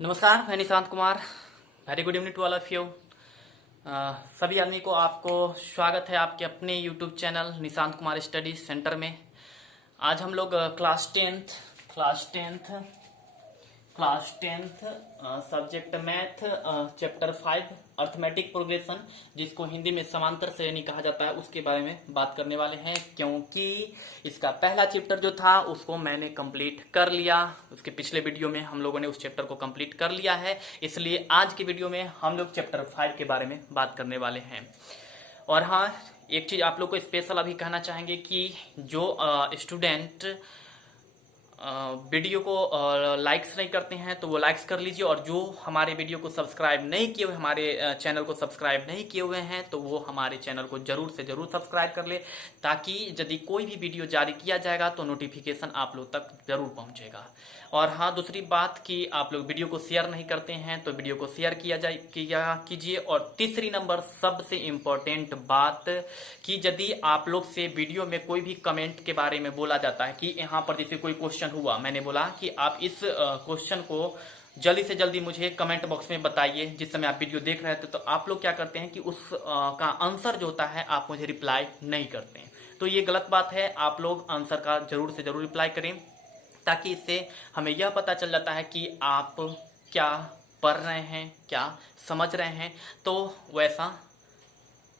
नमस्कार, मैं Nishant Kumar. Very good evening to all of you. सभी आदमी को आपको स्वागत है आपके अपने YouTube channel Nishant Kumar study centre में। आज हम लोग class tenth subject math chapter 5 arithmetic progression, जिसको हिंदी में समांतर श्रेणी कहा जाता है, उसके बारे में बात करने वाले हैं। क्योंकि इसका पहला चैप्टर जो था उसको मैंने कंप्लीट कर लिया, उसके पिछले वीडियो में हम लोगों ने उस चैप्टर को कंप्लीट कर लिया है, इसलिए आज की वीडियो में हम लोग चैप्टर 5 के बारे में बात करने वाले हैं। और हाँ, एक चीज आप लोग को स्पेशल अभी कहना चाहेंगे कि जो स्टूडेंट वीडियो को लाइक्स नहीं करते हैं तो वो लाइक्स कर लीजिए, और जो हमारे वीडियो को सब्सक्राइब नहीं किए हुए, हमारे चैनल को सब्सक्राइब नहीं किए हुए हैं, तो वो हमारे चैनल को जरूर से जरूर सब्सक्राइब कर ले, ताकि यदि कोई भी वीडियो जारी किया जाएगा तो नोटिफिकेशन आप लोग तक जरूर पहुंचेगा। और हाँ, दूसरी बात कि आप लोग वीडियो को शेयर नहीं करते हैं तो वीडियो को शेयर किया कीजिए। और तीसरी नंबर सबसे इम्पोर्टेंट बात कि यदि आप लोग से वीडियो में कोई भी कमेंट के बारे में बोला जाता है कि यहाँ पर जैसे कोई क्वेश्चन हुआ, मैंने बोला कि आप इस क्वेश्चन को जल्दी से जल्दी मुझे कमेंट बॉक्स में बताइए जिस समय आप वीडियो देख रहे थे, तो आप लोग क्या करते हैं कि उस का आंसर जो होता है आप मुझे रिप्लाई नहीं करते हैं। तो ये गलत बात है, आप लोग आंसर का जरूर से जरूर रिप्लाई करें, ताकि इससे हमें यह पता चल जाता है कि आप क्या पढ़ रहे हैं, क्या समझ रहे हैं। तो वैसा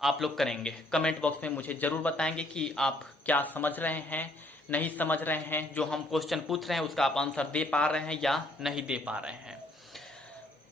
आप लोग करेंगे, कमेंट बॉक्स में मुझे जरूर बताएंगे कि आप क्या समझ रहे हैं, नहीं समझ रहे हैं, जो हम क्वेश्चन पूछ रहे हैं उसका आप आंसर दे पा रहे हैं या नहीं दे पा रहे हैं।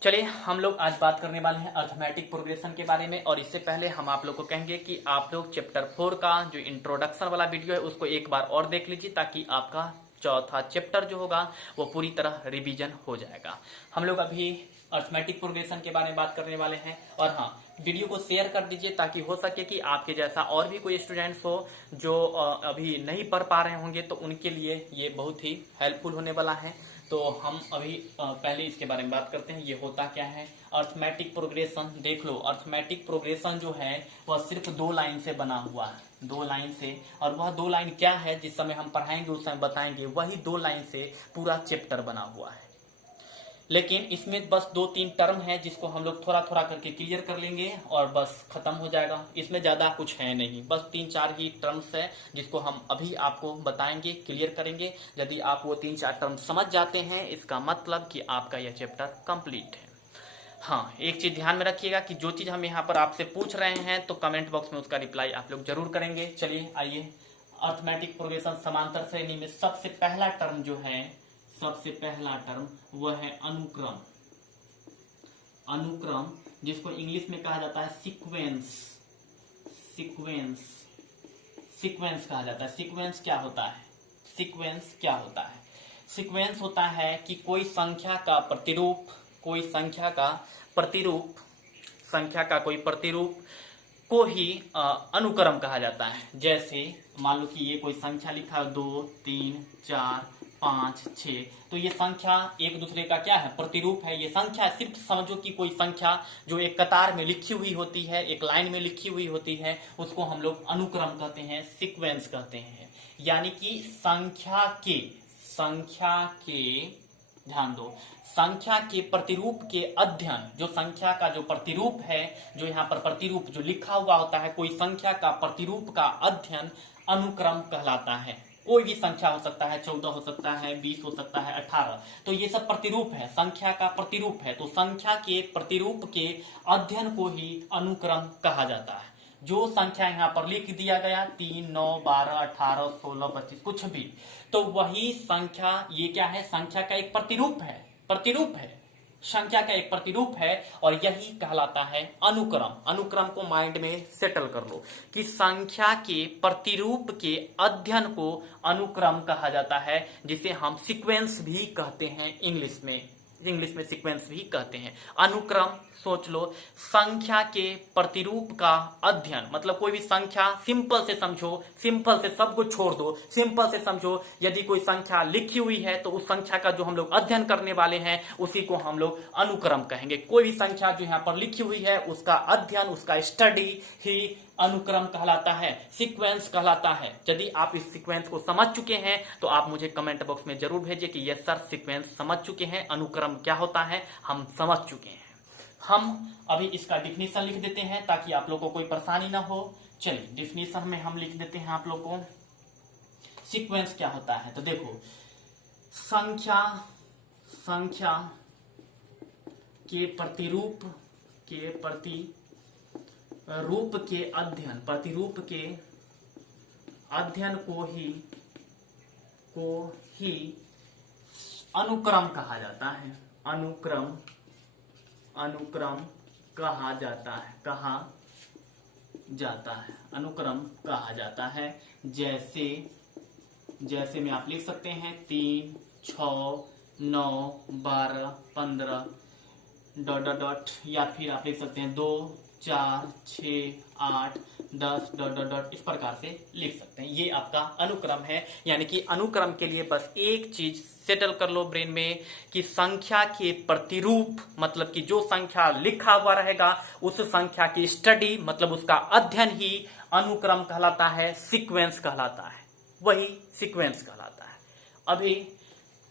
चलिए, हम लोग आज बात करने वाले हैं अर्थमेटिक प्रोग्रेशन के बारे में। और इससे पहले हम आप लोग को कहेंगे कि आप लोग चैप्टर 4 का जो इंट्रोडक्शन वाला वीडियो है उसको एक बार और देख लीजिए, ताकि आपका चौथा चैप्टर जो होगा वो पूरी तरह रिवीजन हो जाएगा। हम लोग अभी अर्थमेटिक प्रोग्रेशन के बारे में बात करने वाले हैं। और हाँ, वीडियो को शेयर कर दीजिए, ताकि हो सके कि आपके जैसा और भी कोई स्टूडेंट्स हो जो अभी नहीं पढ़ पा रहे होंगे, तो उनके लिए ये बहुत ही हेल्पफुल होने वाला है। तो हम अभी पहले इसके बारे में बात करते हैं, ये होता क्या है अर्थमेटिक प्रोग्रेशन। देख लो, अर्थमेटिक प्रोग्रेशन जो है वह सिर्फ 2 लाइन से बना हुआ है, 2 लाइन से। और वह 2 लाइन क्या है, जिस समय हम पढ़ाएंगे उस समय बताएंगे, वही 2 लाइन से पूरा चैप्टर बना हुआ है। लेकिन इसमें बस 2-3 टर्म है जिसको हम लोग थोड़ा थोड़ा करके क्लियर कर लेंगे और बस खत्म हो जाएगा। इसमें ज्यादा कुछ है नहीं, बस 3-4 ही टर्म्स है जिसको हम अभी आपको बताएंगे, क्लियर करेंगे। यदि आप वो 3-4 टर्म समझ जाते हैं, इसका मतलब कि आपका यह चैप्टर कंप्लीट है। हाँ, एक चीज ध्यान में रखिएगा कि जो चीज हम यहाँ पर आपसे पूछ रहे हैं तो कमेंट बॉक्स में उसका रिप्लाई आप लोग जरूर करेंगे। चलिए आइए, अर्थमेटिक प्रोग्रेशन समांतर श्रेणी में सबसे पहला टर्म जो है, सबसे पहला टर्म वह है अनुक्रम। अनुक्रम, जिसको इंग्लिश में कहा जाता है सीक्वेंस। सीक्वेंस सीक्वेंस कहा जाता है। सीक्वेंस क्या होता है? सीक्वेंस क्या होता है? सीक्वेंस होता है कि कोई संख्या का प्रतिरूप, कोई संख्या का प्रतिरूप, संख्या का कोई प्रतिरूप को ही अनुक्रम कहा जाता है। जैसे मान लो कि ये कोई संख्या लिखा है 2, 3, 4, 5, 6, तो ये संख्या एक दूसरे का क्या है? प्रतिरूप है। ये संख्या सिर्फ समझो कि कोई संख्या जो एक कतार में लिखी हुई होती है, एक लाइन में लिखी हुई होती है, उसको हम लोग अनुक्रम कहते हैं, सीक्वेंस कहते हैं। यानी कि संख्या के ध्यान दो, संख्या के प्रतिरूप के अध्ययन, जो संख्या का जो प्रतिरूप है, जो यहाँ पर प्रतिरूप जो लिखा हुआ होता है, कोई संख्या का प्रतिरूप का अध्ययन अनुक्रम कहलाता है। कोई भी संख्या हो सकता है, 14 हो सकता है, 20 हो सकता है, 18, तो ये सब प्रतिरूप है, संख्या का प्रतिरूप है। तो संख्या के प्रतिरूप के अध्ययन को ही अनुक्रम कहा जाता है। जो संख्या यहाँ पर लिख दिया गया 3, 9, 12, 18, 16, 25 कुछ भी, तो वही संख्या, ये क्या है? संख्या का एक प्रतिरूप है, प्रतिरूप है, संख्या का एक प्रतिरूप है, और यही कहलाता है अनुक्रम। अनुक्रम को माइंड में सेटल कर लो कि संख्या के प्रतिरूप के अध्ययन को अनुक्रम कहा जाता है, जिसे हम सीक्वेंस भी कहते हैं। इंग्लिश में सीक्वेंस भी कहते हैं। अनुक्रम सोच लो, संख्या के प्रतिरूप का अध्ययन, मतलब कोई भी संख्या, सिंपल से समझो, सिंपल से सब कुछ छोड़ दो, सिंपल से समझो, यदि कोई संख्या लिखी हुई है तो उस संख्या का जो हम लोग अध्ययन करने वाले हैं उसी को हम लोग अनुक्रम कहेंगे। कोई भी संख्या जो यहाँ पर लिखी हुई है उसका अध्ययन, उसका स्टडी ही अनुक्रम कहलाता है, सीक्वेंस कहलाता है। यदि आप इस सीक्वेंस को समझ चुके हैं तो आप मुझे कमेंट बॉक्स में जरूर भेजिए कि यस सर सीक्वेंस समझ चुके हैं, अनुक्रम क्या होता है हम समझ चुके हैं। हम अभी इसका डिफिनीशन लिख देते हैं ताकि आप लोगों को कोई परेशानी ना हो। चलिए डिफिनीशन में हम लिख देते हैं आप लोगों को सीक्वेंस क्या होता है। तो देखो, संख्या के प्रतिरूप के अध्ययन को ही अनुक्रम कहा जाता है। अनुक्रम कहा जाता है। जैसे में आप लिख सकते हैं 3, 6, 9, 12, 15 ... या फिर आप लिख सकते हैं 2, 4, 6, 8, 10 ... इस प्रकार से लिख सकते हैं। ये आपका अनुक्रम है। यानी कि अनुक्रम के लिए बस एक चीज सेटल कर लो ब्रेन में कि संख्या के प्रतिरूप मतलब कि जो संख्या लिखा हुआ रहेगा उस संख्या की स्टडी मतलब उसका अध्ययन ही अनुक्रम कहलाता है, सीक्वेंस कहलाता है, वही सीक्वेंस कहलाता है। अभी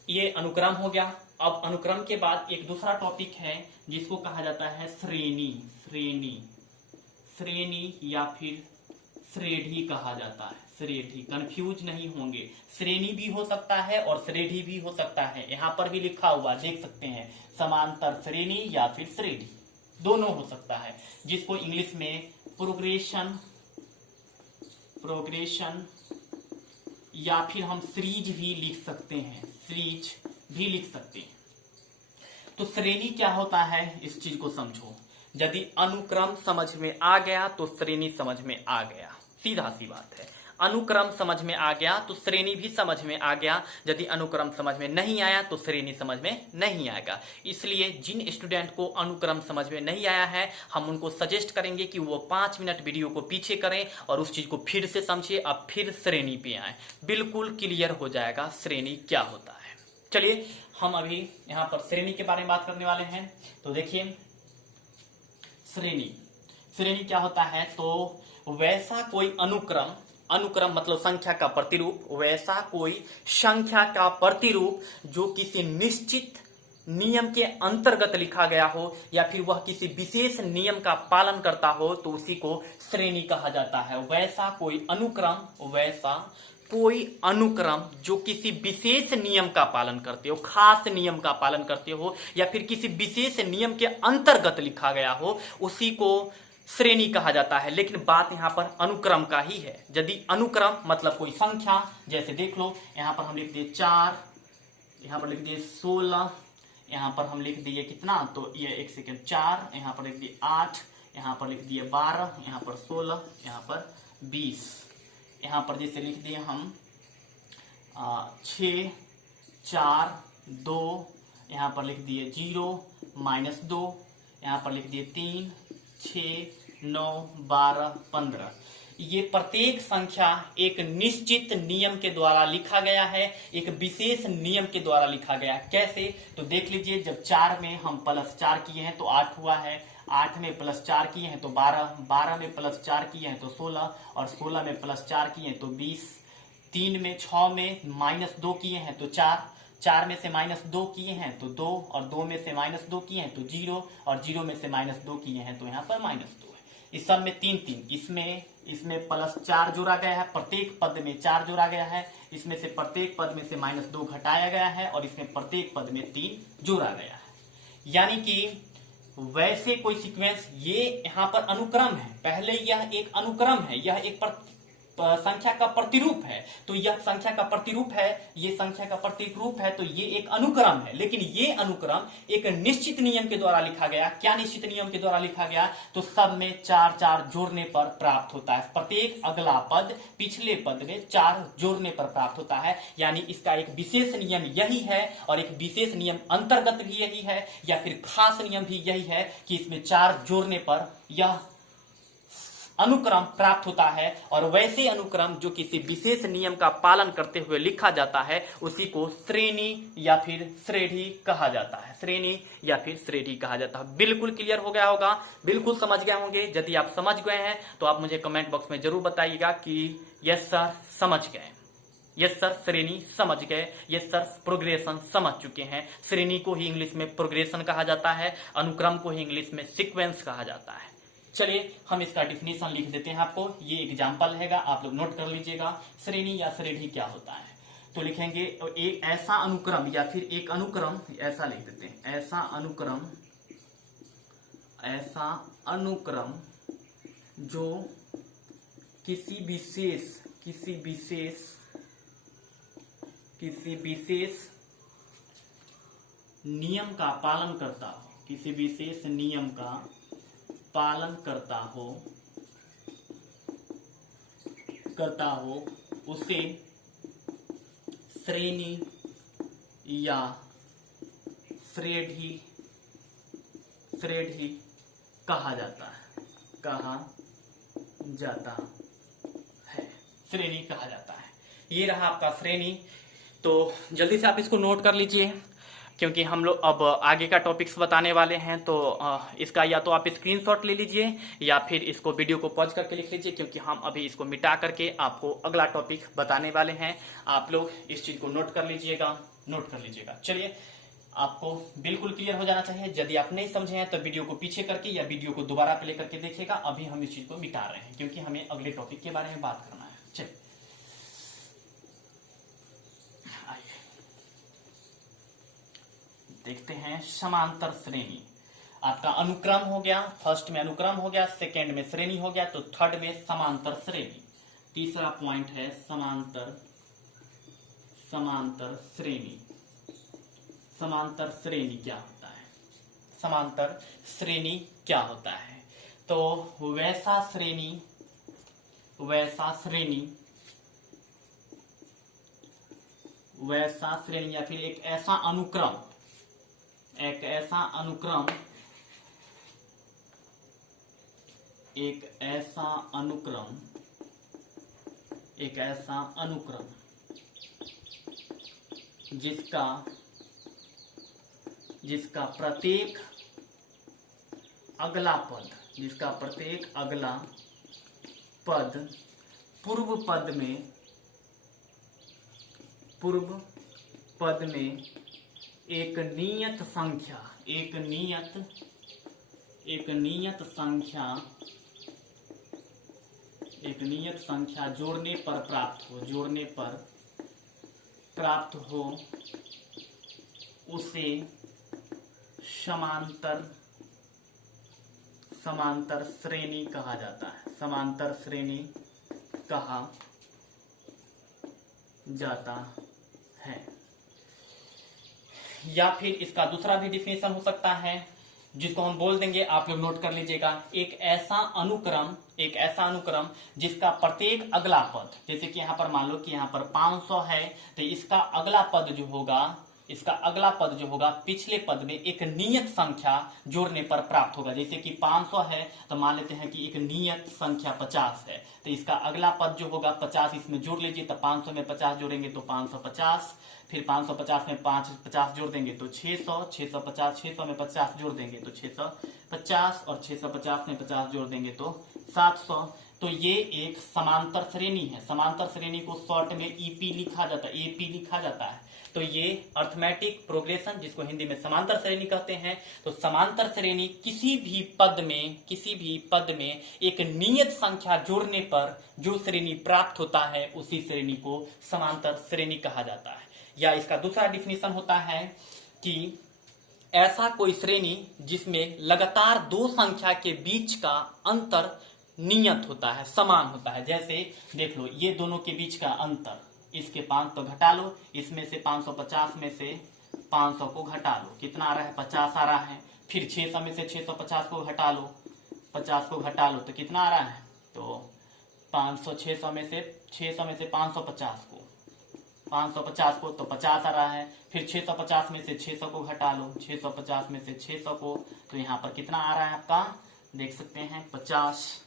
ये अनुक्रम हो गया। अब अनुक्रम के बाद एक दूसरा टॉपिक है जिसको कहा जाता है श्रेणी या फिर श्रेणी कहा जाता है। श्रेणी, कंफ्यूज नहीं होंगे, श्रेणी भी हो सकता है और श्रेणी भी हो सकता है। यहां पर भी लिखा हुआ देख सकते हैं, समांतर श्रेणी या फिर श्रेणी, दोनों हो सकता है, जिसको इंग्लिश में प्रोग्रेशन या फिर हम सीरीज भी लिख सकते हैं, तो श्रेणी क्या होता है इस चीज को समझो। यदि अनुक्रम समझ में आ गया तो श्रेणी समझ में आ गया, सीधा सी बात है। अनुक्रम समझ में आ गया तो श्रेणी भी समझ में आ गया। यदि अनुक्रम समझ में नहीं आया तो श्रेणी समझ में नहीं आएगा। इसलिए जिन स्टूडेंट को अनुक्रम समझ में नहीं आया है हम उनको सजेस्ट करेंगे कि वो 5 मिनट वीडियो को पीछे करें और उस चीज को फिर से समझिए, अब फिर श्रेणी पे आए, बिल्कुल क्लियर हो जाएगा श्रेणी क्या होता है। चलिए हम अभी यहाँ पर श्रेणी के बारे में बात करने वाले हैं। तो देखिए श्रेणी क्या होता है, तो वैसा कोई अनुक्रम मतलब संख्या का प्रतिरूप, वैसा कोई संख्या का प्रतिरूप जो किसी निश्चित नियम के अंतर्गत लिखा गया हो या फिर वह किसी विशेष नियम का पालन करता हो तो उसी को श्रेणी कहा जाता है। वैसा कोई अनुक्रम जो किसी विशेष नियम का पालन करते हो, खास नियम का पालन करते हो या फिर किसी विशेष नियम के अंतर्गत लिखा गया हो, उसी को श्रेणी कहा जाता है। लेकिन बात यहाँ पर अनुक्रम का ही है। यदि अनुक्रम मतलब कोई संख्या, जैसे देख लो यहाँ पर हम लिख दिए 4, यहाँ पर लिख दिए 16, यहाँ पर हम लिख दिए कितना, तो ये 1 सेकेंड 4, यहाँ पर लिख दिए 8, यहाँ पर लिख दिए 12, यहाँ पर 16, यहाँ पर 20, यहाँ पर जैसे लिख दिए हम 6, 4, 2, यहाँ पर लिख दिए 0, -2, यहाँ पर लिख दिए 3, 6, 9, 12, 15। ये प्रत्येक संख्या एक निश्चित नियम के द्वारा लिखा गया है, एक विशेष नियम के द्वारा लिखा गया है। कैसे, तो देख लीजिए, जब 4 में हम +4 किए हैं तो 8 हुआ है, 8 में +4 किए हैं तो 12, 12 में +4 किए हैं तो 16 और 16 में +4 किए हैं तो 20, 3 में 6 में -2 किए हैं तो 4, 4 में से -2 किए हैं तो 2 और 2 में से -2 किए हैं तो 0 और 0 में से -2 किए हैं तो यहाँ पर -2 है। इस सब में 3, इसमें +4 जोड़ा गया है, प्रत्येक पद में 4 जोड़ा गया है, इसमें से प्रत्येक पद में से -2 घटाया गया है और इसमें प्रत्येक पद में 3 जोड़ा गया है। यानी कि वैसे कोई सीक्वेंस, ये यहाँ पर अनुक्रम है, पहले यह एक अनुक्रम है, यह एक संख्या का प्रतिरूप है, तो यह संख्या का प्रतिरूप है, ये संख्या का प्रतिरूप है, तो ये एक अनुक्रम है। लेकिन ये अनुक्रम एक निश्चित नियम के द्वारा लिखा गया। क्या निश्चित नियम के द्वारा लिखा गया, तो सब में 4 जोड़ने पर प्राप्त होता है। प्रत्येक अगला पद पिछले पद में 4 जोड़ने पर प्राप्त होता है। यानी इसका एक विशेष नियम यही है और एक विशेष नियम अंतर्गत भी यही है या फिर खास नियम भी यही है कि इसमें 4 जोड़ने पर यह अनुक्रम प्राप्त होता है, और वैसे अनुक्रम जो किसी विशेष नियम का पालन करते हुए लिखा जाता है उसी को श्रेणी या फिर श्रेणी कहा जाता है। श्रेणी या फिर श्रेणी कहा जाता है। बिल्कुल क्लियर हो गया होगा, बिल्कुल समझ गए होंगे। यदि आप समझ गए हैं तो आप मुझे कमेंट बॉक्स में जरूर बताइएगा कि यस सर समझ गए, यस सर श्रेणी समझ गए, यस सर प्रोग्रेशन समझ चुके हैं। श्रेणी को ही इंग्लिश में प्रोग्रेशन कहा जाता है, अनुक्रम को ही इंग्लिश में सीक्वेंस कहा जाता है। चलिए हम इसका डिफिनीशन लिख देते हैं आपको, ये एग्जाम्पल रहेगा, आप लोग नोट कर लीजिएगा। श्रेणी या श्रेणी क्या होता है, तो लिखेंगे एक ऐसा अनुक्रम या फिर एक अनुक्रम, ऐसा लिख देते हैं, ऐसा अनुक्रम जो किसी विशेष नियम का पालन करता हो, किसी विशेष नियम का पालन करता हो उसे श्रेणी या श्रेणी कहा जाता है, श्रेणी कहा जाता है। ये रहा आपका श्रेणी। तो जल्दी से आप इसको नोट कर लीजिए, क्योंकि हम लोग अब आगे का टॉपिक्स बताने वाले हैं। तो इसका या तो आप स्क्रीनशॉट ले लीजिए या फिर इसको वीडियो को पॉज करके लिख लीजिए, क्योंकि हम अभी इसको मिटा करके आपको अगला टॉपिक बताने वाले हैं। आप लोग इस चीज को नोट कर लीजिएगा। चलिए, आपको बिल्कुल क्लियर हो जाना चाहिए। यदि आप नहीं समझे हैं तो वीडियो को पीछे करके या वीडियो को दोबारा प्ले करके देखिएगा। अभी हम इस चीज को मिटा रहे हैं क्योंकि हमें अगले टॉपिक के बारे में बात करना है। चलिए देखते हैं समांतर श्रेणी। आपका अनुक्रम हो गया, फर्स्ट में अनुक्रम हो गया, सेकंड में श्रेणी हो गया, तो थर्ड में समांतर श्रेणी। तीसरा पॉइंट है समांतर श्रेणी। समांतर श्रेणी क्या होता है? समांतर श्रेणी क्या होता है? तो वैसा श्रेणी या फिर एक ऐसा अनुक्रम जिसका प्रत्येक अगला पद पूर्व पद में एक नियत संख्या जोड़ने पर प्राप्त हो उसे समांतर श्रेणी कहा जाता है। समांतर श्रेणी कहा जाता है। या फिर इसका दूसरा भी डिफिनेशन हो सकता है जिसको हम बोल देंगे, आप लोग नोट कर लीजिएगा। एक ऐसा अनुक्रम जिसका प्रत्येक अगला पद, जैसे कि यहां पर मान लो कि यहां पर 500 है, तो इसका अगला पद जो होगा पिछले पद में एक नियत संख्या जोड़ने पर प्राप्त होगा। जैसे कि 500 है तो मान लेते हैं कि एक नियत संख्या 50 है, तो इसका अगला पद जो होगा 50 इसमें जोड़ लीजिए, तो 500 में 50 जोड़ेंगे तो 550, फिर 550 में 50 जोड़ देंगे तो 600, 650, 600 में 50 जोड़ देंगे तो 650, और 650 में 50 जोड़ देंगे तो 700। तो ये एक समांतर श्रेणी है। समांतर श्रेणी को शॉर्ट में ईपी लिखा जाता है। तो ये अर्थमेटिक प्रोग्रेशन, जिसको हिंदी में समांतर श्रेणी कहते हैं। तो समांतर श्रेणी किसी भी पद में एक नियत संख्या जोड़ने पर जो श्रेणी प्राप्त होता है उसी श्रेणी को समांतर श्रेणी कहा जाता है। या इसका दूसरा डिफिनीशन होता है कि ऐसा कोई श्रेणी जिसमें लगातार दो संख्या के बीच का अंतर नियत होता है, समान होता है। जैसे देख लो, ये दोनों के बीच का अंतर, इसके 5 तो घटा लो, इसमें से 550 में से 500 को घटा लो, कितना आ रहा है? 50 आ रहा है। फिर 600 में से 650 को घटा लो, 50 को घटा लो तो कितना आ रहा है? तो 600 में से 550 को तो 50 आ रहा है। फिर 650 में से 600 को घटा लो, 650 में से 600 को, तो यहाँ पर कितना आ रहा है आपका? देख सकते हैं 50।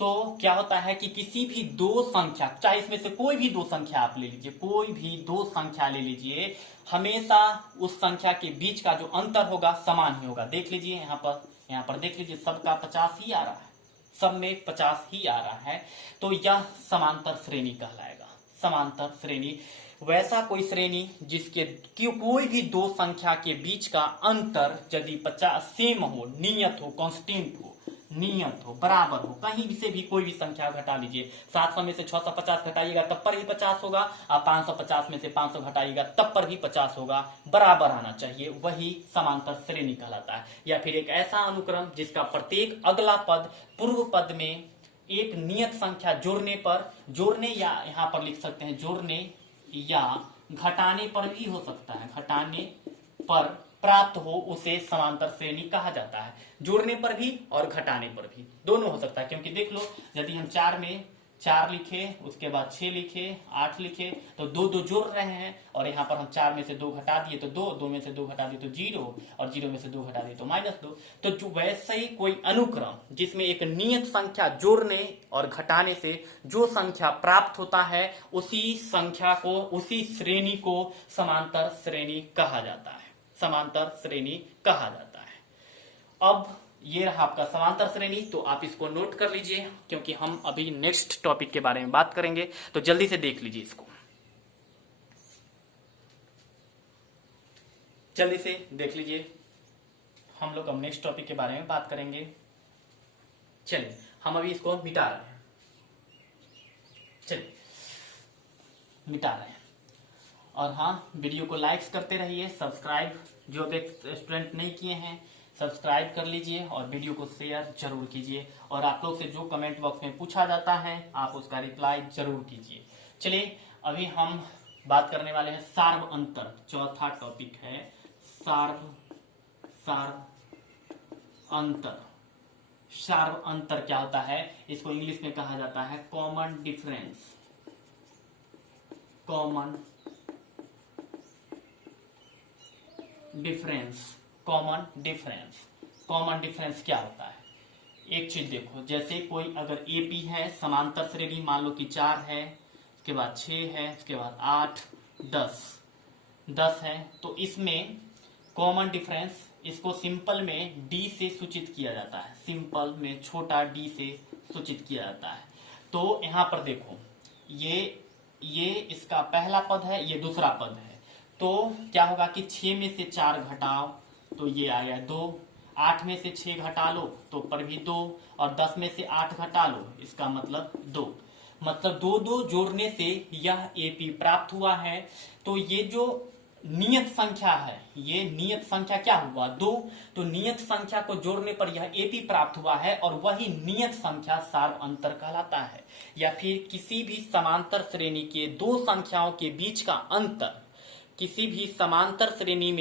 तो क्या होता है कि किसी भी दो संख्या, चाहे इसमें से कोई भी दो संख्या आप ले लीजिए, कोई भी दो संख्या ले लीजिए, हमेशा उस संख्या के बीच का जो अंतर होगा समान ही होगा। देख लीजिए यहाँ पर देख लीजिए, सबका 50 ही आ रहा है, सब में 50 ही आ रहा है, तो यह समांतर श्रेणी कहलाएगा। समांतर श्रेणी वैसा कोई श्रेणी जिसके कोई भी दो संख्या के बीच का अंतर यदि 50 सेम हो, नियत हो, कांस्टेंट हो, नियत हो, बराबर हो, कहीं से भी कोई भी संख्या घटा लीजिए, 700 में से 650 घटाइएगा तब पर ही 50 होगा, आप 550 में से 500 घटाइएगा तब पर भी 50 होगा, बराबर आना चाहिए, वही समांतर श्रेणी कहलाता है। या फिर एक ऐसा अनुक्रम जिसका प्रत्येक अगला पद पूर्व पद में एक नियत संख्या जोड़ने या यहाँ पर लिख सकते हैं जोड़ने या घटाने पर भी हो सकता है, घटाने पर प्राप्त हो, उसे समांतर श्रेणी कहा जाता है। जोड़ने पर भी और घटाने पर भी दोनों हो सकता है, क्योंकि देख लो यदि हम 4 में 4 लिखे, उसके बाद 6 लिखे, 8 लिखे, तो दो दो जोड़ रहे हैं, और यहाँ पर हम 4 में से 2 घटा दिए तो 2, 2 में से 2 घटा दिए तो 0, और 0 में से 2 घटा दिए तो -2। तो जो वैसे ही कोई अनुक्रम जिसमें एक नियत संख्या जोड़ने और घटाने से जो संख्या प्राप्त होता है, उसी संख्या को, उसी श्रेणी को समांतर श्रेणी कहा जाता है, समांतर श्रेणी कहा जाता है। अब ये रहा आपका समांतर श्रेणी, तो आप इसको नोट कर लीजिए, क्योंकि हम अभी नेक्स्ट टॉपिक के बारे में बात करेंगे, तो जल्दी से देख लीजिए इसको, जल्दी से देख लीजिए, हम लोग अब नेक्स्ट टॉपिक के बारे में बात करेंगे। चलिए हम अभी इसको मिटा रहे हैं, चलिए मिटा रहे हैं। और हाँ, वीडियो को लाइक्स करते रहिए, सब्सक्राइब जो अभी स्टूडेंट नहीं किए हैं सब्सक्राइब कर लीजिए, और वीडियो को शेयर जरूर कीजिए, और आप लोग से जो कमेंट बॉक्स में पूछा जाता है आप उसका रिप्लाई जरूर कीजिए। चलिए अभी हम बात करने वाले हैं सार्व अंतर, चौथा टॉपिक है सार्व अंतर। सार्व अंतर क्या होता है, इसको इंग्लिश में कहा जाता है कॉमन डिफरेंस। कॉमन डिफरेंस क्या होता है? एक चीज देखो, जैसे कोई अगर एपी है, समांतर श्रेणी मान लो कि 4 है, उसके बाद 6 है, उसके बाद 8, 10 है, तो इसमें कॉमन डिफरेंस, इसको सिंपल में डी से सूचित किया जाता है, सिंपल में छोटा डी से सूचित किया जाता है। तो यहां पर देखो, ये इसका पहला पद है, ये दूसरा पद है, तो क्या होगा कि 6 में से 4 घटाओ तो ये आ गया 2, 8 में से 6 घटा लो तो पर भी 2, और 10 में से 8 घटा लो, इसका मतलब 2, मतलब 2 जोड़ने से यह एपी प्राप्त हुआ है। तो ये जो नियत संख्या है, ये नियत संख्या क्या हुआ 2, तो नियत संख्या को जोड़ने पर यह एपी प्राप्त हुआ है, और वही नियत संख्या सार्व अंतर कहलाता है। या फिर किसी भी समांतर श्रेणी के दो संख्याओं के बीच का अंतर, किसी भी समांतर श्रेणी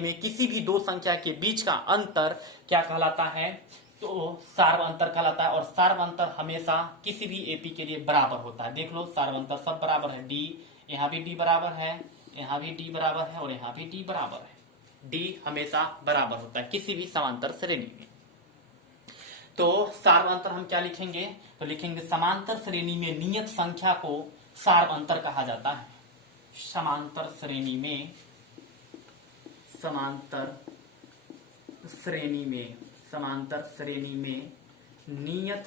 में किसी भी दो संख्या के बीच का अंतर क्या कहलाता है, तो सार्व अंतर कहलाता है। और सार्व अंतर हमेशा किसी भी एपी के लिए बराबर होता है। देख लो सार्व अंतर सब बराबर है, डी यहाँ भी डी बराबर है, यहाँ भी डी बराबर है, और यहाँ भी डी बराबर है। डी हमेशा बराबर होता है किसी भी समांतर श्रेणी में। तो सार्व अंतर हम क्या लिखेंगे, तो लिखेंगे समांतर श्रेणी में नियत संख्या को सार्व अंतर कहा जाता है। समांतर श्रेणी में नियत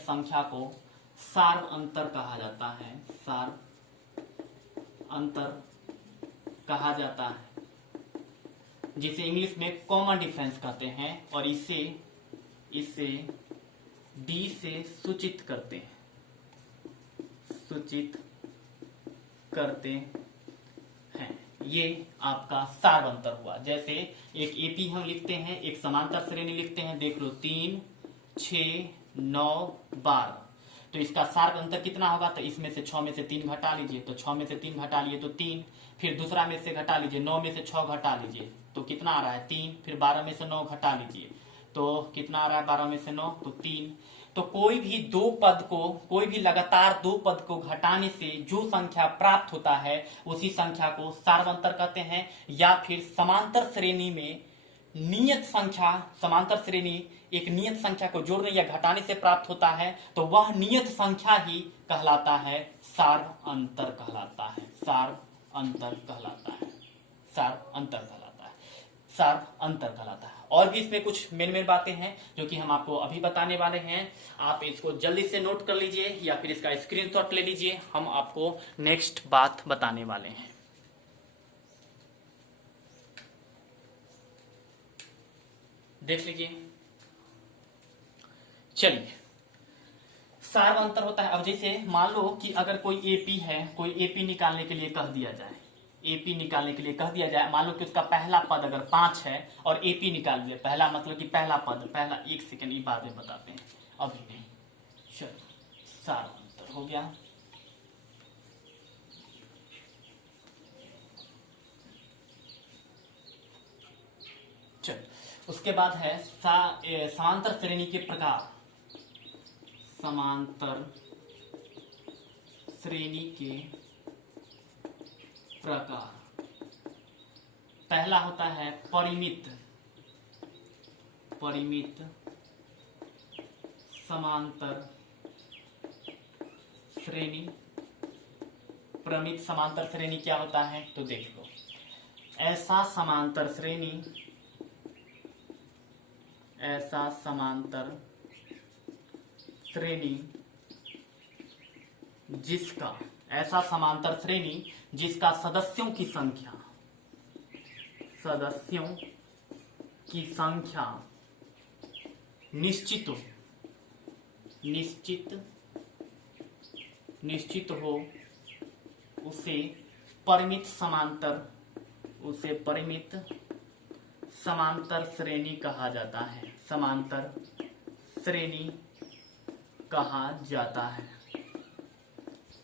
संख्या को सार्व अंतर कहा जाता है, सार्व अंतर कहा जाता है, जिसे इंग्लिश में कॉमन डिफरेंस कहते हैं, और इसे डी से सूचित करते हैं। ये आपका सार्व अंतर हुआ। जैसे एक एपी हम लिखते हैं, एक समांतर श्रेणी लिखते हैं, देख लो 3, 6, 9, 12, तो इसका सार्व अंतर कितना होगा, तो इसमें से 6 में से 3 घटा लीजिए, तो 6 में से 3 घटा लिए तो 3, फिर दूसरा में से घटा लीजिए, 9 में से 6 घटा लीजिए तो कितना आ रहा है 3, फिर 12 में से 9 घटा लीजिए तो कितना आ रहा है 12 में से 9 तो 3, तो कोई भी लगातार दो पद को घटाने से जो संख्या प्राप्त होता है उसी संख्या को सार्वंतर कहते हैं। या फिर समांतर श्रेणी में नियत संख्या, समांतर श्रेणी एक नियत संख्या को जोड़ने या घटाने से प्राप्त होता है तो वह नियत संख्या ही कहलाता है सार्वअंतर कहलाता है। सार्वअंतर कहलाता है। सार्वअंतर कहलाता है। सार्वअंतर कहलाता है। और भी इसमें कुछ मेन बातें हैं जो कि हम आपको अभी बताने वाले हैं। आप इसको जल्दी से नोट कर लीजिए या फिर इसका स्क्रीनशॉट ले लीजिए। हम आपको नेक्स्ट बात बताने वाले हैं। देख लीजिए। चलिए, सार्वअंतर होता है। अब जैसे मान लो कि अगर कोई एपी है, कोई एपी निकालने के लिए कह दिया जाए, एपी निकालने के लिए कह दिया जाए, मान लो कि उसका पहला पद अगर 5 है और एपी निकाल दिया, पहला मतलब कि पहला पद, पहला 1 सेकंड ये बाद में बताते हैं, अभी नहीं। चलो, सार्वअंतर हो गया। चलो, उसके बाद है समांतर श्रेणी के प्रकार। समांतर श्रेणी के प्रकार। पहला होता है परिमित समांतर श्रेणी। परिमित समांतर श्रेणी क्या होता है तो देख लो। ऐसा समांतर श्रेणी जिसका सदस्यों की संख्या निश्चित हो उसे परिमित समांतर श्रेणी कहा जाता है। समांतर श्रेणी कहा जाता है।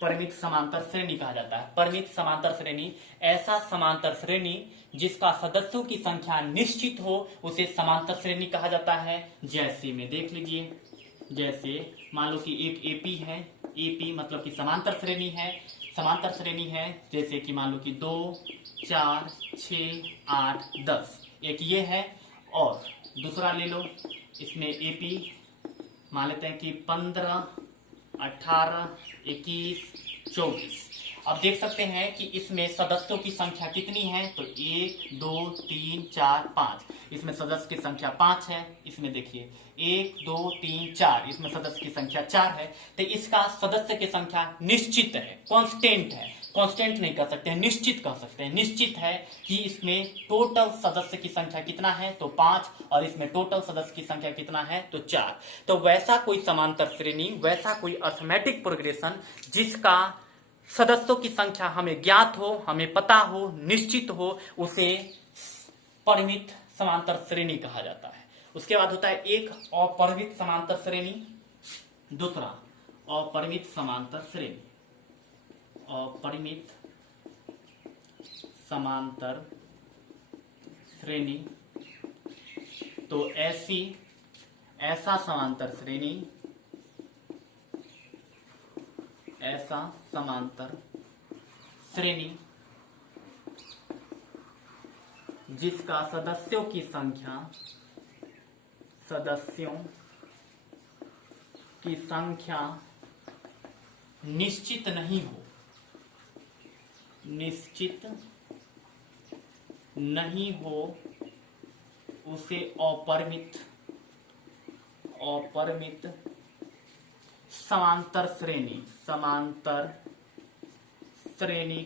परिमित समांतर श्रेणी कहा जाता है। परिमित समांतर श्रेणी ऐसा समांतर श्रेणी जिसका सदस्यों की संख्या निश्चित हो उसे समांतर श्रेणी कहा जाता है। जैसे में देख लीजिए, जैसे मान लो कि एक एपी है, एपी मतलब कि समांतर श्रेणी है। जैसे कि मान लो कि 2, 4, 6, 8, 10 एक ये है। और दूसरा ले लो, इसमें एपी मान लेते हैं कि 15, 18, 21, 24। अब देख सकते हैं कि इसमें सदस्यों की संख्या कितनी है तो 1, 2, 3, 4, 5। इसमें सदस्य की संख्या 5 है। इसमें देखिए 1, 2, 3, 4, इसमें सदस्य की संख्या 4 है। तो इसका सदस्य की संख्या निश्चित है, कांस्टेंट है। कांस्टेंट नहीं कह सकते हैं, निश्चित कह सकते हैं। निश्चित है कि इसमें टोटल सदस्य की संख्या कितना है तो 5 और इसमें टोटल सदस्य की संख्या कितना है तो 4। तो वैसा कोई समांतर श्रेणी, वैसा कोई अरिथमेटिक प्रोग्रेशन जिसका सदस्यों की संख्या हमें ज्ञात हो, हमें पता हो, निश्चित हो, उसे परिमित समांतर श्रेणी कहा जाता है। उसके बाद होता है एक अपरिमित समांतर श्रेणी, दूसरा अपरिमित समांतर श्रेणी। अपरिमित समांतर श्रेणी तो ऐसा समांतर श्रेणी जिसका सदस्यों की संख्या निश्चित नहीं हो उसे अपरिमित समांतर श्रेणी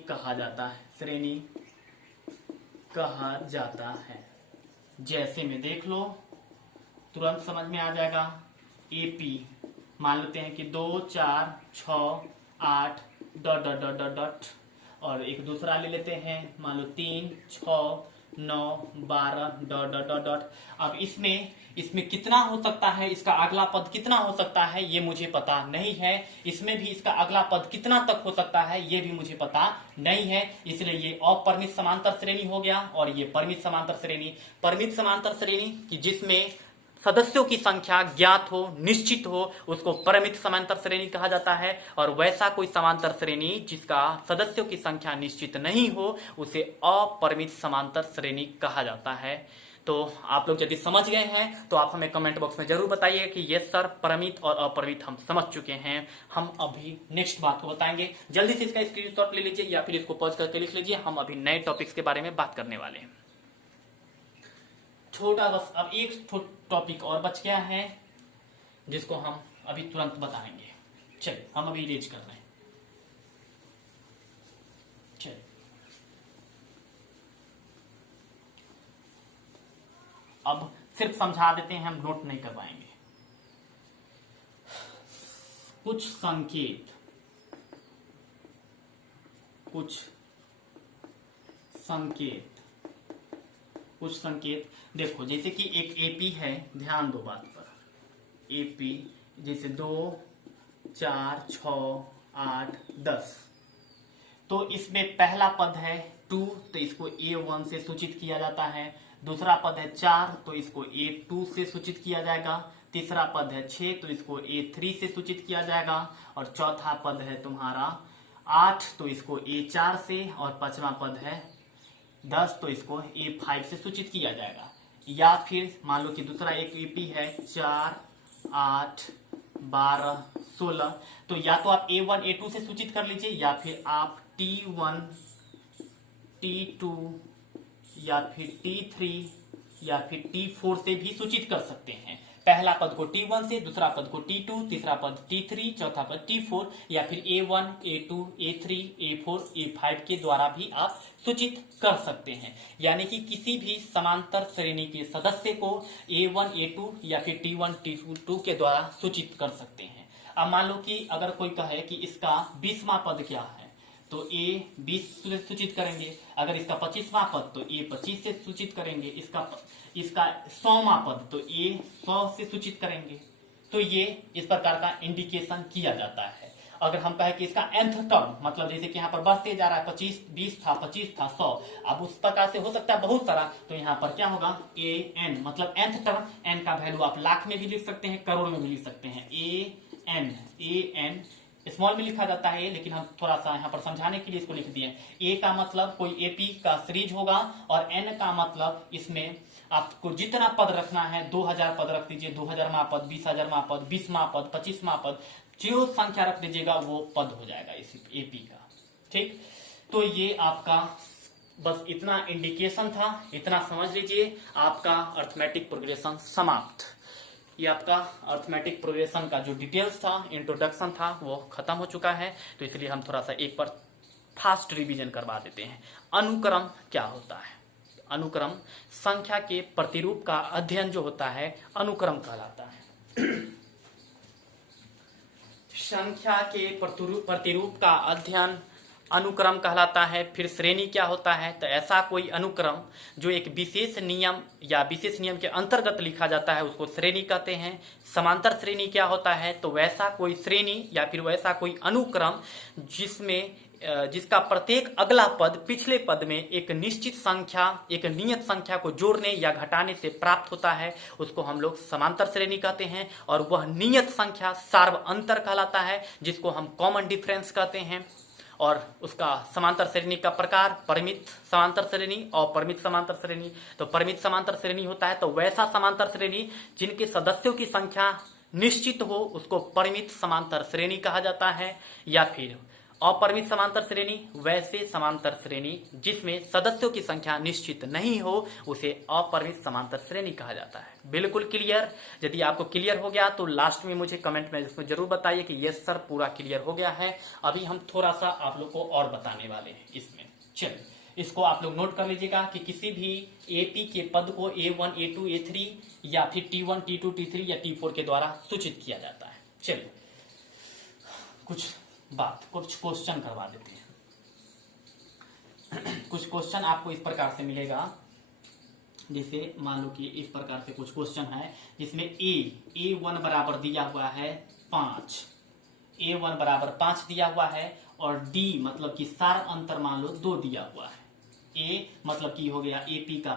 कहा जाता है। जैसे में देख लो, तुरंत समझ में आ जाएगा। एपी मान लेते हैं कि 2, 4, 6, 8 ... और एक दूसरा ले लेते हैं, मान लो 3, 6, 9, 12 ... अब इसमें कितना हो सकता है, इसका अगला पद कितना हो सकता है ये मुझे पता नहीं है। इसमें भी इसका अगला पद कितना तक हो सकता है ये भी मुझे पता नहीं है। इसलिए ये अपरिमित समांतर श्रेणी हो गया और ये परिमित समांतर श्रेणी। परिमित समांतर श्रेणी कि जिसमें सदस्यों की संख्या ज्ञात हो, निश्चित हो, उसको परिमित समांतर श्रेणी कहा जाता है। और वैसा कोई समांतर श्रेणी जिसका सदस्यों की संख्या निश्चित नहीं हो उसे अपरिमित समांतर श्रेणी कहा जाता है। तो आप लोग यदि समझ गए हैं तो आप हमें कमेंट बॉक्स में जरूर बताइए कि यस सर, परिमित और अपरिमित हम समझ चुके हैं। हम अभी नेक्स्ट बात को बताएंगे। जल्दी से इसका स्क्रीनशॉट ले लीजिए या फिर इसको पॉज करके लिख लीजिए। हम अभी नए टॉपिक्स के बारे में बात करने वाले हैं। छोटा बस अब एक टॉपिक और बच गया है जिसको हम अभी तुरंत बताएंगे। चलिए हम अभी इरेज कर रहे हैं। चलिए अब सिर्फ समझा देते हैं, हम नोट नहीं करवाएंगे। कुछ संकेत देखो, जैसे कि एक एपी है, ध्यान दो बात पर। एपी जैसे 2 4 6 8 10, तो इसमें पहला पद है 2, तो इसको A1 से सूचित किया जाता है। दूसरा पद है 4, तो इसको A2 से सूचित किया जाएगा। तीसरा पद है 6, तो इसको A3 से सूचित किया जाएगा। और चौथा पद है तुम्हारा 8, तो इसको A4 से। और पांचवा पद है 10, तो इसको A5 से सूचित किया जाएगा। या फिर मान लो कि दूसरा एक एपी है 4 8 12 16, तो या तो आप A1 A2 से सूचित कर लीजिए या फिर आप T1 T2 या फिर T3 या फिर T4 से भी सूचित कर सकते हैं। पहला पद को T1 से, दूसरा पद को T2, तीसरा पद T3, चौथा पद T4, या फिर A1 A2 A3 A4 A5 के द्वारा भी आप सूचित कर सकते हैं। यानी कि किसी भी समांतर श्रेणी के सदस्य को A1 A2 या फिर T1 T2 के द्वारा सूचित कर सकते हैं। अब मान लो कि अगर कोई कहे कि इसका 20वां पद क्या है, तो A 20 से सूचित करेंगे। अगर इसका 25वां पद तो A 25 से सूचित करेंगे। इसका 100वां पद तो A 100 से सूचित करेंगे। तो ये इस प्रकार का इंडिकेशन किया जाता है। अगर हम कहें कि इसका nth टर्म, मतलब जैसे कि यहाँ पर बढ़ते जा रहा है, 25 20 था, 25 था, 100, अब उस प्रकार से हो सकता है बहुत सारा, तो यहाँ पर क्या होगा AN, मतलब nth टर्म। n का वैल्यू आप लाख में भी लिख सकते हैं, करोड़ में भी लिख सकते हैं। AN स्मॉल में लिखा जाता है, लेकिन हम थोड़ा सा यहाँ पर समझाने के लिए इसको लिख दिए। ए का मतलब कोई एपी का सीरीज होगा, और एन का मतलब इसमें आपको जितना पद रखना है 2000 पद रख दीजिए। 2000वां पद, 20000वां पद, 20वां पद, 25वां पद, जो संख्या रख दीजिएगा वो पद हो जाएगा इस एपी का। ठीक, तो ये आपका बस इतना इंडिकेशन था, इतना समझ लीजिए। आपका अर्थमेटिक प्रोग्रेशन समाप्त। ये आपका अर्थमेटिक प्रोग्रेशन का जो डिटेल्स था, इंट्रोडक्शन था, वो खत्म हो चुका है। तो इसलिए हम थोड़ा सा एक बार फास्ट रिवीजन करवा देते हैं। अनुक्रम क्या होता है? अनुक्रम संख्या के प्रतिरूप का अध्ययन जो होता है अनुक्रम कहलाता है। संख्या के प्रतिरूप का अध्ययन अनुक्रम कहलाता है। फिर श्रेणी क्या होता है? तो ऐसा कोई अनुक्रम जो एक विशेष नियम या विशेष नियम के अंतर्गत लिखा जाता है उसको श्रेणी कहते हैं। समांतर श्रेणी क्या होता है? तो वैसा कोई श्रेणी या फिर वैसा कोई अनुक्रम जिसका प्रत्येक अगला पद पिछले पद में एक निश्चित संख्या, एक नियत संख्या को जोड़ने या घटाने से प्राप्त होता है, उसको हम लोग समांतर श्रेणी कहते हैं। और वह नियत संख्या सार्वअंतर कहलाता है, जिसको हम कॉमन डिफरेंस कहते हैं। और उसका समांतर श्रेणी का प्रकार परिमित समांतर श्रेणी और परिमित समांतर श्रेणी। तो परिमित समांतर श्रेणी होता है तो वैसा समांतर श्रेणी जिनके सदस्यों की संख्या निश्चित हो उसको परिमित समांतर श्रेणी कहा जाता है। या फिर अपरिमित समांतर श्रेणी वैसे समांतर श्रेणी जिसमें सदस्यों की संख्या निश्चित नहीं हो उसे अपरिमित समांतर श्रेणी कहा जाता है। बिल्कुल क्लियर? यदि आपको क्लियर हो गया तो लास्ट में मुझे कमेंट में इसमें जरूर बताइए कि यस सर पूरा क्लियर हो गया है। अभी हम थोड़ा सा आप लोग को और बताने वाले हैं इसमें। चलिए इसको आप लोग नोट कर लीजिएगा कि किसी भी एपी के पद को A1 A2 A3 या फिर T1 T2 T3 या T4 के द्वारा सूचित किया जाता है। चलिए कुछ क्वेश्चन करवा देते हैं। कुछ क्वेश्चन आपको इस प्रकार से मिलेगा, जैसे मान लो कि इस प्रकार से कुछ क्वेश्चन है जिसमें A1 बराबर दिया हुआ है 5, A1 बराबर 5 दिया हुआ है, और D मतलब कि सार अंतर मान लो 2 दिया हुआ है। A मतलब कि हो गया AP का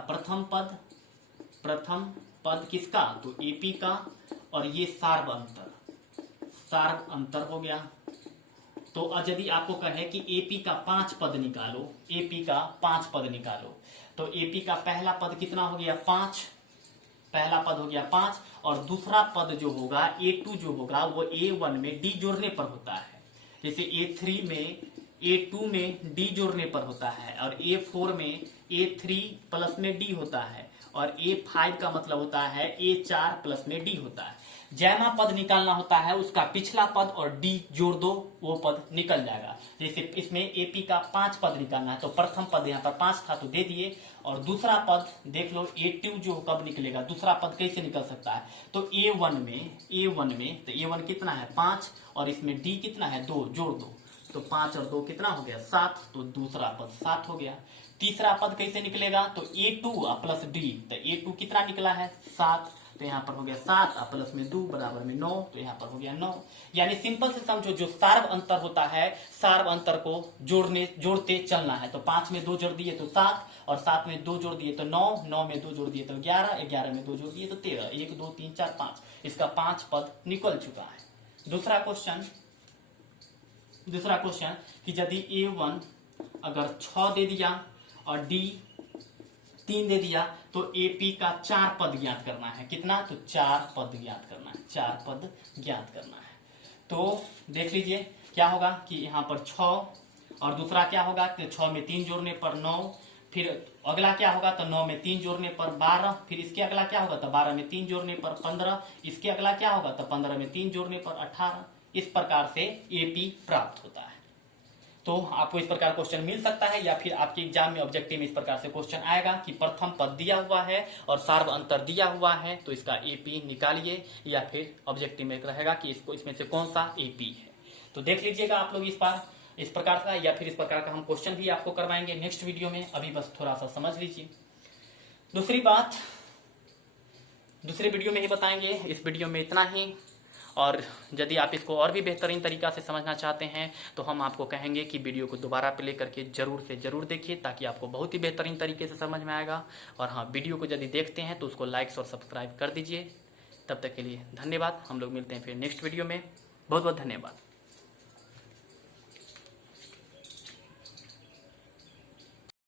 प्रथम पद किसका, तो एपी का, और ये सार्व अंतर हो गया। तो यदि आपको कहे कि एपी का 5 पद निकालो, एपी का 5 पद निकालो, तो एपी का पहला पद कितना हो गया 5, पहला पद हो गया 5, और दूसरा पद जो होगा A2 जो होगा वो A1 में D जोड़ने पर होता है। जैसे A3 में A2 में D जोड़ने पर होता है, और A4 में A3 प्लस में D होता है, और A5 का मतलब होता है A4 प्लस में D होता है। जैमा पद निकालना होता है उसका पिछला पद और D जोड़ दो, वो पद निकल जाएगा। जैसे इसमें AP का 5 पद निकालना है, तो प्रथम पद यहाँ पर 5 था तो दे दिए, और दूसरा पद देख लो A2 जो कब निकलेगा, दूसरा पद कैसे निकल सकता है, तो A1 में तो A1 कितना है 5, और इसमें D कितना है 2, जोड़ दो, तो 5 और 2 कितना हो गया 7, तो दूसरा पद 7 हो गया। तीसरा पद कैसे निकलेगा, तो A2 प्लस D, तो A2 कितना निकला है 7, तो यहाँ पर हो गया 7 प्लस में 2 बराबर में 9, तो यहाँ पर हो गया 9। यानी सिंपल से समझो, जो सार्व अंतर होता है, सार्व अंतर को जोड़ते चलना है। तो 5 में 2 जोड़ दिए तो 7, और 7 में 2 जोड़ दिए तो 9, 9 में 2 जोड़ दिए तो 11, 11 में 2 जोड़ दिए तो 13, 1 2 3 4 5, इसका 5 पद निकल चुका है। दूसरा क्वेश्चन कि यदि A1 अगर 6 दे दिया और D 3 दे दिया, तो AP का 4 पद ज्ञात करना है। कितना, तो 4 पद ज्ञात करना है, 4 पद ज्ञात करना है। तो देख लीजिए क्या होगा कि यहाँ पर 6, और दूसरा क्या होगा कि 6 में 3 जोड़ने पर 9, फिर अगला क्या होगा, तो 9 में 3 जोड़ने पर 12, फिर इसके अगला क्या होगा, तो 12 में 3 जोड़ने पर 15, इसके अगला क्या होगा, तो 15 में 3 जोड़ने पर 18। इस प्रकार से AP प्राप्त होता है। तो आपको इस प्रकार क्वेश्चन मिल सकता है, या फिर आपके एग्जाम में ऑब्जेक्टिव में इस प्रकार से क्वेश्चन आएगा कि प्रथम पद दिया हुआ है और सार्व अंतर दिया हुआ है, तो इसका AP निकालिए, या फिर ऑब्जेक्टिव में रहेगा कि इसको इसमें से कौन सा AP है। तो देख लीजिएगा आप लोग इस प्रकार का, या फिर इस प्रकार का हम क्वेश्चन भी आपको करवाएंगे नेक्स्ट वीडियो में। अभी बस थोड़ा सा समझ लीजिए। दूसरी बात दूसरे वीडियो में ही बताएंगे, इस वीडियो में इतना ही। और यदि आप इसको और भी बेहतरीन तरीका से समझना चाहते हैं तो हम आपको कहेंगे कि वीडियो को दोबारा प्ले करके जरूर से जरूर देखिए, ताकि आपको बहुत ही बेहतरीन तरीके से समझ में आएगा। और हाँ, वीडियो को यदि देखते हैं तो उसको लाइक्स और सब्सक्राइब कर दीजिए। तब तक के लिए धन्यवाद। हम लोग मिलते हैं फिर नेक्स्ट वीडियो में। बहुत बहुत धन्यवाद।